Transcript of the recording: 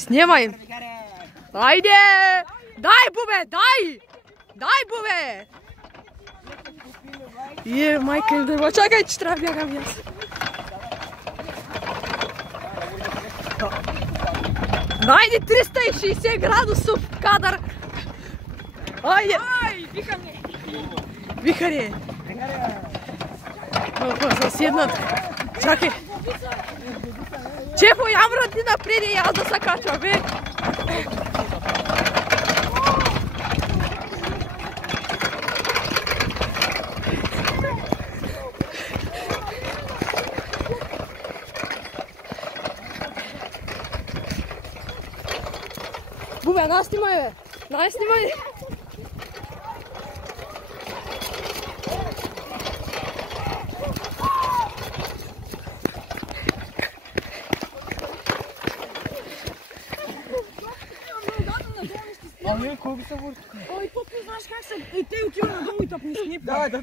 Sнимaj! Ajde! Daj bube, daj! Daj bube! Je, majke, idemo, čakaj, če treba bjegam jaz. Ajde, 360 gradusov kadar. Ajde! Vihar je. Sam sjednat. Čakaj. Čepo, ja moram ti naprijed i jaz da sakačam, ve? Bube, nasnimaj me. Nasnimaj. Ali koliko se vrti? Oj, тут не знаешь как се... Ты отива надолу и топни снипка. Давай, да